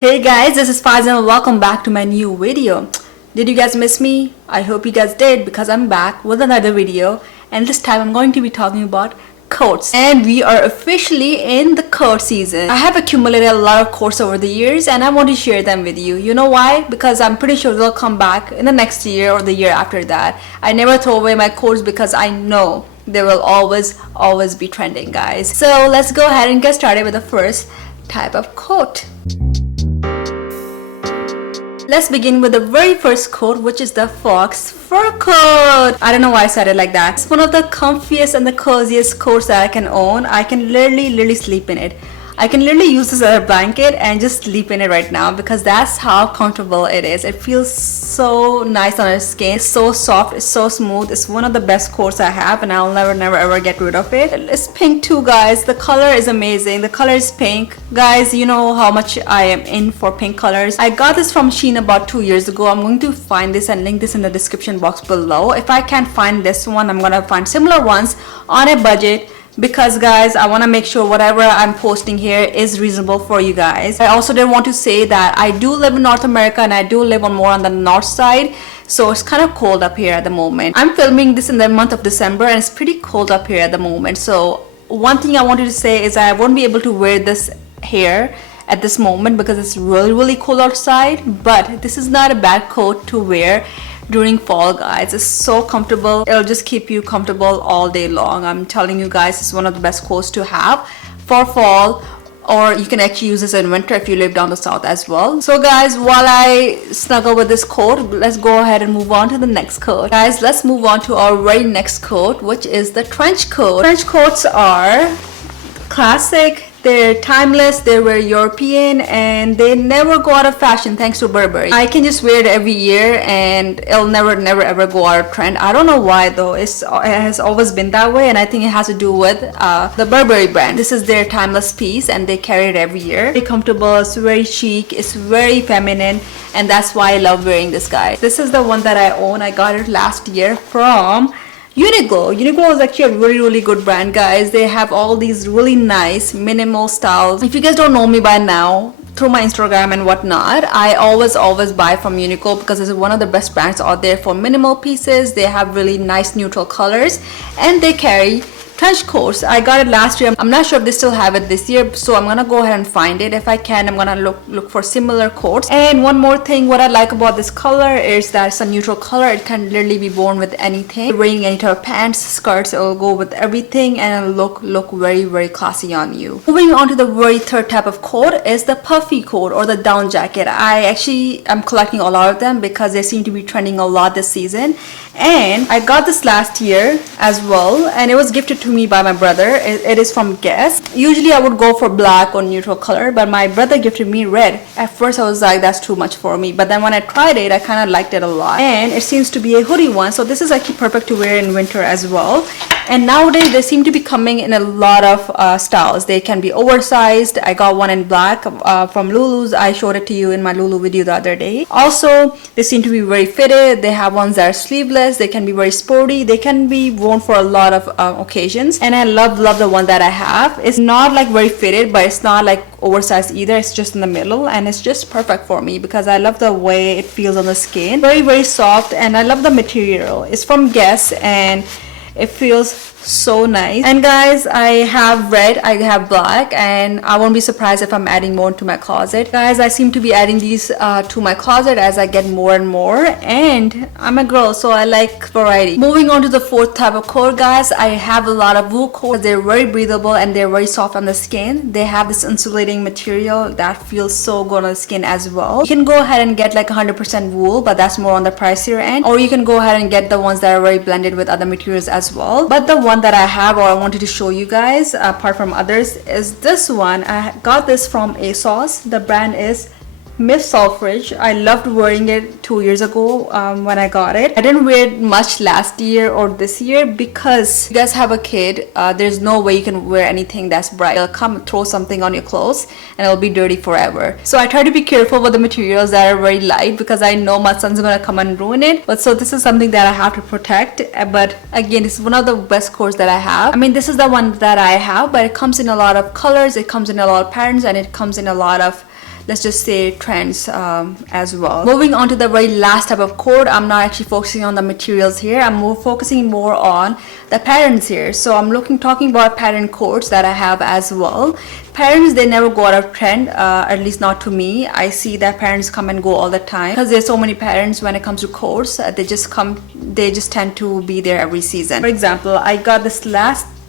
Hey guys, this is Faz and welcome back to my new video. Did you guys miss me? I hope you guys did because I'm back with another video and this time I'm going to be talking about coats. And we are officially in the coat season. I have accumulated a lot of coats over the years and I want to share them with you. You know why? Because I'm pretty sure they'll come back in the next year or the year after that. I never throw away my coats because I know they will always be trending, guys. So let's go ahead and get started with the first type of coat. Let's begin with the very first coat, which is the fox fur coat. I don't know why I said it like that. It's one of the comfiest and the coziest coats that I can own. I can literally sleep in it. I can literally use this as a blanket and just sleep in it right now because that's how comfortable it is. It feels so nice on our skin. It's so soft, it's so smooth. It's one of the best coats I have and I'll never ever get rid of it. It's pink too, guys. The color is amazing. The color is pink. Guys, you know how much I am in for pink colors. I got this from Shein about 2 years ago. I'm going to find this and link this in the description box below. If I can't find this one, I'm gonna find similar ones on a budget, because guys, I want to make sure whatever I'm posting here is reasonable for you guys. I also did want to say that I do live in North America and I do live more on the north side, so it's kind of cold up here at the moment. I'm filming this in the month of December and it's pretty cold up here at the moment. So one thing I wanted to say is I won't be able to wear this here at this moment because it's really cold outside, but this is not a bad coat to wear during fall, guys. It's so comfortable. It'll just keep you comfortable all day long. I'm telling you guys, it's one of the best coats to have for fall, or you can actually use this in winter if you live down the south as well. So guys, while I snuggle with this coat, let's go ahead and move on to the next coat. Guys, let's move on to our very next coat, which is the trench coat. Trench coats are classic. They're timeless, they're very European, and they never go out of fashion thanks to Burberry. I can just wear it every year and it'll never ever go out of trend. I don't know why though. It has always been that way, and I think it has to do with the Burberry brand. This is their timeless piece and they carry it every year. Very comfortable, it's very chic, it's very feminine, and that's why I love wearing this, guy. This is the one that I own. I got it last year from ucco. Ucco is actually a really good brand, guys. They have all these really nice minimal styles. If you guys don't know me by now through my Instagram and whatnot, I always buy from ucco because it's one of the best brands out there for minimal pieces. They have really nice neutral colors and they carry trench coats. I got it last year. I'm not sure if they still have it this year, so I'm gonna go ahead and find it. If I can, I'm gonna look for similar coats. And one more thing, what I like about this color is that it's a neutral color. It can literally be worn with anything. Wearing any type of pants, skirts, it'll go with everything and it'll look very classy on you. Moving on to the very third type of coat is the puffy coat or the down jacket. I'm collecting a lot of them because they seem to be trending a lot this season. And I got this last year as well, and it was gifted to me by my brother. It is from Guess. Usually I would go for black or neutral color, but my brother gifted me red. At first I was like, that's too much for me, but then when I tried it, I kind of liked it a lot. And it seems to be a hoodie one, so this is actually perfect to wear in winter as well. And nowadays they seem to be coming in a lot of styles. They can be oversized. I got one in black from Lulu's. I showed it to you in my Lulu video the other day. Also, they seem to be very fitted. They have ones that are sleeveless. They can be very sporty. They can be worn for a lot of occasions. And I love the one that I have. It's not like very fitted, but it's not like oversized either. It's just in the middle and it's just perfect for me because I love the way it feels on the skin. Very soft, and I love the material. It's from Guess and it feels so nice. And guys, I have red, I have black, and I won't be surprised if I'm adding more to my closet. Guys, I seem to be adding these to my closet as I get more and more, and I'm a girl, so I like variety. Moving on to the fourth type of coat, guys, I have a lot of wool coats. They're very breathable and they're very soft on the skin. They have this insulating material that feels so good on the skin as well. You can go ahead and get like 100% wool, but that's more on the pricier end, or you can go ahead and get the ones that are very blended with other materials as well. But the one that I have, or I wanted to show you guys apart from others, is this one. I got this from ASOS. The brand is Miss Selfridge. I loved wearing it 2 years ago when I got it. I didn't wear it much last year or this year because if you guys have a kid, there's no way you can wear anything that's bright. It'll come throw something on your clothes and it'll be dirty forever. So I try to be careful with the materials that are very light because I know my son's gonna come and ruin it. But so this is something that I have to protect. But again, this is one of the best coats that I have. I mean, this is the one that I have, but it comes in a lot of colors, it comes in a lot of patterns, and it comes in a lot of let's just say trends as well. Moving on to the very last type of coat, I'm not actually focusing on the materials here. I'm focusing more on the patterns here. So I'm talking about pattern coats that I have as well. Patterns, they never go out of trend, at least not to me. I see that patterns come and go all the time because there's so many patterns when it comes to coats. They just tend to be there every season. For example, I got this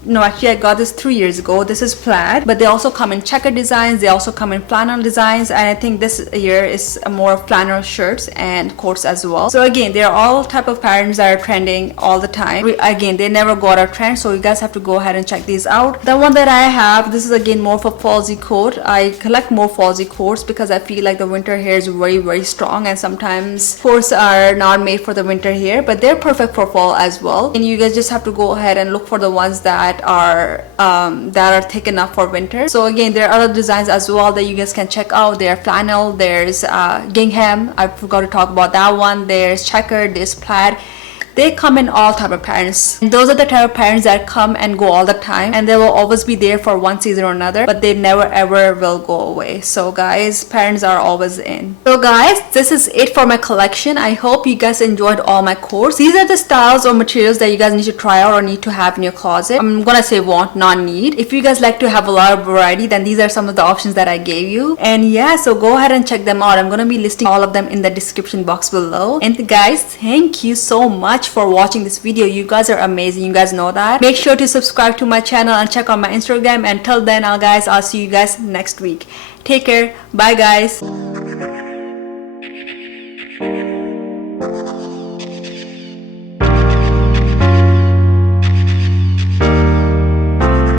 I got this 3 years ago. This is plaid, but they also come in checker designs. They also come in flannel designs, and I think this year is more of flannel shirts and coats as well. So again, there are all type of patterns that are trending all the time. Again, they never go out of trend, so you guys have to go ahead and check these out. The one that I have, this is again more of a fallsy coat. I collect more fallsy coats because I feel like the winter hair is very strong, and sometimes coats are not made for the winter hair, but they're perfect for fall as well. And you guys just have to go ahead and look for the ones that are thick enough for winter. So again, there are other designs as well that you guys can check out. There are flannel, there's gingham, I forgot to talk about that one, there's checkered, there's plaid. They come in all type of patterns. And those are the type of patterns that come and go all the time, and they will always be there for one season or another, but they never ever will go away. So guys, patterns are always in. So guys, this is it for my collection. I hope you guys enjoyed all my coats. These are the styles or materials that you guys need to try out or need to have in your closet. I'm gonna say want, not need. If you guys like to have a lot of variety, then these are some of the options that I gave you. And yeah, so go ahead and check them out. I'm gonna be listing all of them in the description box below. And guys, thank you so much for watching this video. You guys are amazing. You guys know that. Make sure to subscribe to my channel and check out my Instagram. Until then, guys, I'll see you guys next week. Take care. Bye guys.